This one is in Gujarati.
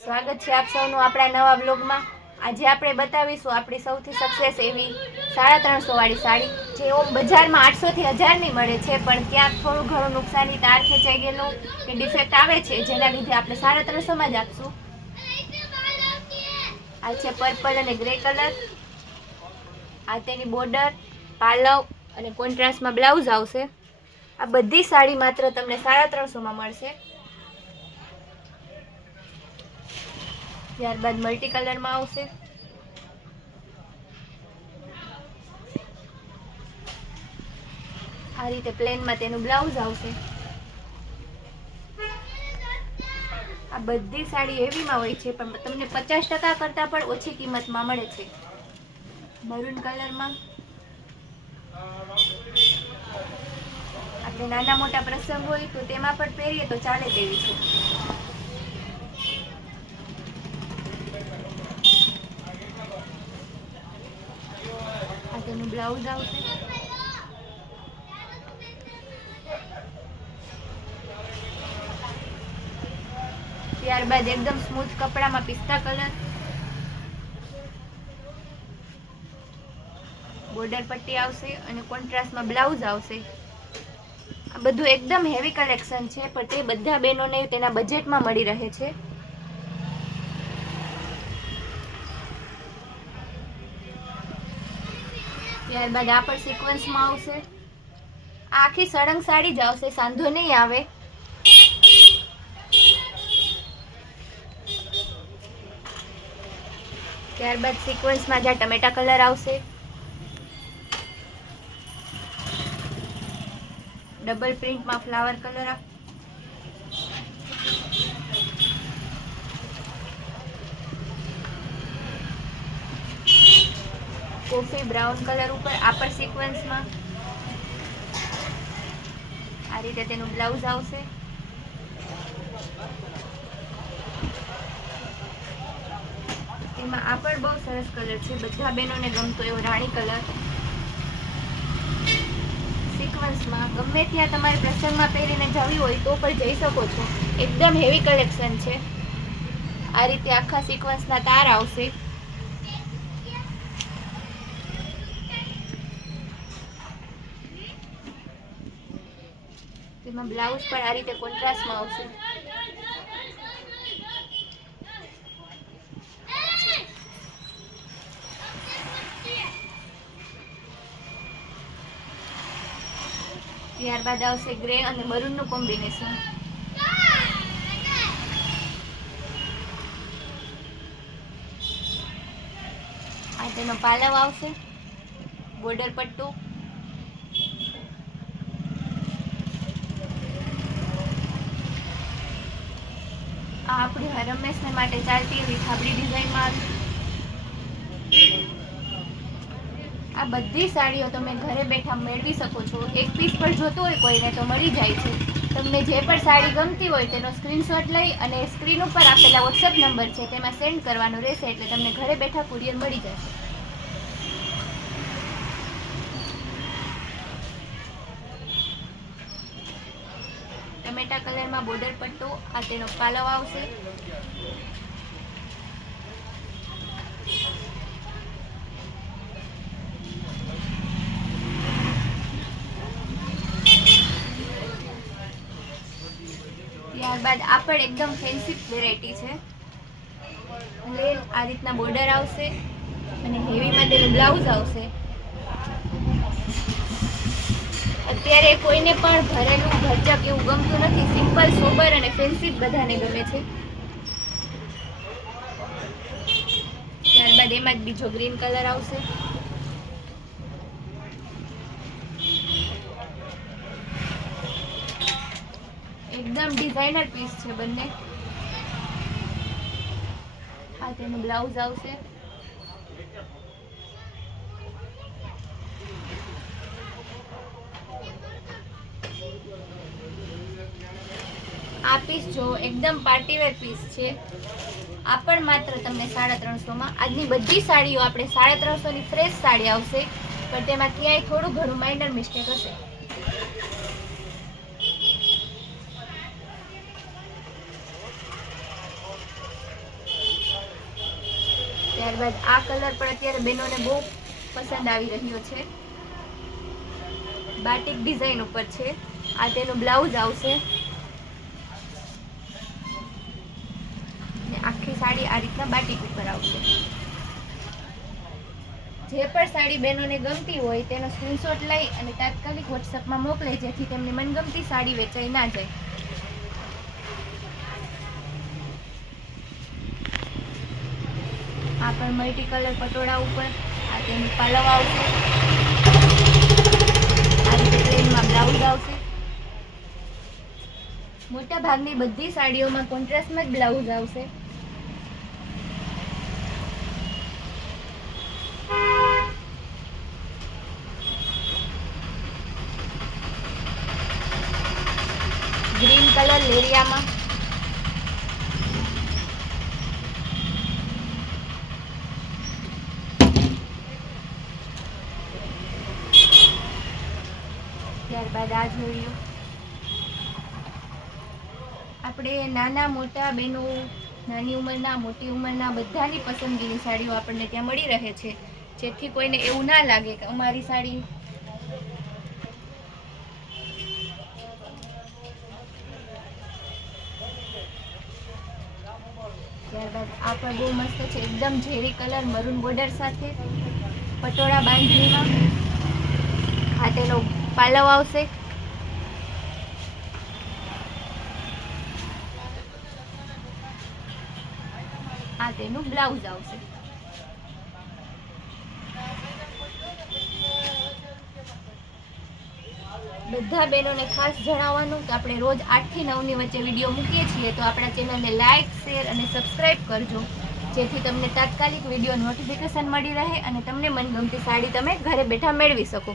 સ્વાગત છે આપ સૌનું આપણા નવા બ્લોગમાં। આજે આપણે બતાવીશું આપણી સૌથી સક્સેસ એવી 350 વાળી સાડી, જે ઓમ બજારમાં 800 થી 1000 ની મળે છે, પણ ક્યાંક થોડું ઘણું નુકસાની તાર ખેંચાઈ ગયેલું કે ડિફેક્ટ આવે છે, જેના લીધે આપણે 350 માં જ આપશું। આ છે પર્પલ અને ગ્રે કલર, આ તેની બોર્ડર, પાલવ અને કોન્ટ્રાસ્ટમાં બ્લાઉઝ આવશે। આ બધી સાડી માત્ર તમને 350 માં મળશે। ત્યારબાદ મલ્ટી કલરમાં આવશે। આ રીતે પ્લેનમાં તેનું બ્લાઉઝ આવશે। આ બધી સાડી હેવીમાં હોય છે, પણ તમને 50% કરતાં પણ ઓછી કિંમતમાં મળે છે। મરૂન કલરમાં આપણે નાના મોટા પ્રસંગ હોય તો તેમાં પણ પહેરીએ તો ચાલે તેવી છે। આ તેનું બ્લાઉઝ આવશે। ત્યારબાદ એકદમ સ્મૂથ કપડામાં પિસ્તા કલર, બોર્ડર પટ્ટી આવશે અને કોન્ટ્રાસ્ટમાં બ્લાઉઝ આવશે। આ બધું એકદમ હેવી કલેક્શન છે, પણ તે બધા બહેનોને તેના બજેટમાં મળી રહે છે। ત્યારબાદ આ પણ સિક્વન્સમાં આવશે। આખી સળંગ સાડી જ આવશે, સાંધો નહીં આવે। ત્યારબાદ સિક્વન્સમાં જ્યાં ટમેટા કલર આવશે, ડબલ પ્રિન્ટમાં flower colour, coffee brown colour ઉપર આ પણ સિક્વન્સમાં આ રીતે તેનું બ્લાઉઝ આવશે। તેમાં આ પણ બહુ સરસ કલર છે, બધા બહેનોને ગમતો એવો રાણી કલર। સિક્વન્સમાં ગમે ત્યાં તમારે પ્રસંગમાં પહેરીને જવી હોય તો પણ જઈ શકો છો। એકદમ હેવી કલેક્શન છે। આ રીતે આખા સિક્વન્સના તાર આવશે। તેમાં બ્લાઉઝ પણ આ રીતે કોન્ટ્રાસ્ટમાં આવશે। ત્યારબાદ આવશે ગ્રે અને મરૂનનું કોમ્બિનેશન। આ તેનો પાલવ આવશે, બોર્ડર પટ્ટું, આ આપણી હરમેશને માટે ચાલતી એવી થાબડી ડિઝાઇનમાં આવી। આ બધી સાડીઓ તમે ઘરે બેઠા મેળવી શકો છો। એક પીસ પણ જોતું હોય કોઈને તો મળી જાય છે। તમને જે પણ સાડી ગમતી હોય તેનો સ્ક્રીનશોટ લઈ અને સ્ક્રીન ઉપર આપેલા વોટ્સએપ નંબર છે તેમાં સેન્ડ કરવાનો રહેશે, એટલે તમને ઘરે બેઠા કુરિયર મળી જશે। ટમેટા કલરમાં બોર્ડર પટ્ટો, આ તેનો પાલવ આવશે। ત્યારબાદ આ પણ એકદમ ફેન્સી વેરાયટી છે। પ્લેન આ રીતના બોર્ડર આવશે અને હેવીમાં તેનું બ્લાઉઝ આવશે। અત્યારે કોઈને પણ ભરેલું ભરચક એવું ગમતું નથી, સિમ્પલ સોબર અને ફેન્સી જ બધાને ગમે છે। ત્યારબાદ એમાં જ બીજો ગ્રીન કલર આવશે। એકદમ ડિઝાઇનર પીસ છે બંને। આ તેનું બ્લાઉઝ આવશે। આ પીસ જો એકદમ પાર્ટીવેર પીસ છે। આ પણ માત્ર તમને 350 માં। આજની બધી સાડીઓ આપણે 350 ની ફ્રેશ સાડી આવશે, પણ તેમાં ક્યાંય થોડું ઘણું માઇનર મિસ્ટેક હશે। ત્યારબાદ આ કલર પણ અત્યારે બહેનોને બહુ પસંદ આવી રહ્યો છે, બાટિક ડિઝાઇન ઉપર છે. આ તેનું બ્લાઉઝ આવશે અને આખી સાડી આ રીતના બાટિક ઉપર આવશે. જે પણ સાડી બહેનોને ગમતી હોય તેનો સ્ક્રીનશોટ લઈ અને તાત્કાલિક વોટ્સઅપમાં મોકલે, જેથી તેમની મનગમતી સાડી વેચાઈ ના જાય. આ પણ મલ્ટી કલર પટોળા ઉપર આ તેનું પાલવ આવશે, આ રીતે પ્લેનમાં બ્લાઉઝ આવશે. મોટા ભાગની બધી સાડીઓમાં કોન્ટ્રાસ્ટમાં જ બ્લાઉઝ આવશે. ગ્રીન કલર લેરિયામાં, ત્યારબાદ આ જોયું. આપણે નાના મોટા બહેનો, નાની ઉંમરના મોટી ઉંમરના બધાની પસંદગીની સાડીઓ આપણને ત્યાં મળી રહે છે, જેથી કોઈને એવું ના લાગે કે અમારી સાડી. ત્યારબાદ આ પણ બહુ મસ્ત છે, એકદમ ઝેરી કલર મરૂન બોર્ડર સાથે પટોળા બાંધણીમાં. આ તેનો પાલવ આવશે, આ તેનું બ્લાઉઝ આવશે. બધા બહેનોને ખાસ જણાવવાનું કે આપણે રોજ 8 થી 9 ની વચ્ચે વિડીયો મૂકીએ છીએ, તો આપણા ચેનલને લાઇક, શેર અને સબસ્ક્રાઈબ કરજો, જેથી તમને તાત્કાલિક વિડીયો નોટિફિકેશન મળી રહે અને તમને મનગમતી સાડી તમે ઘરે બેઠા મેળવી શકો.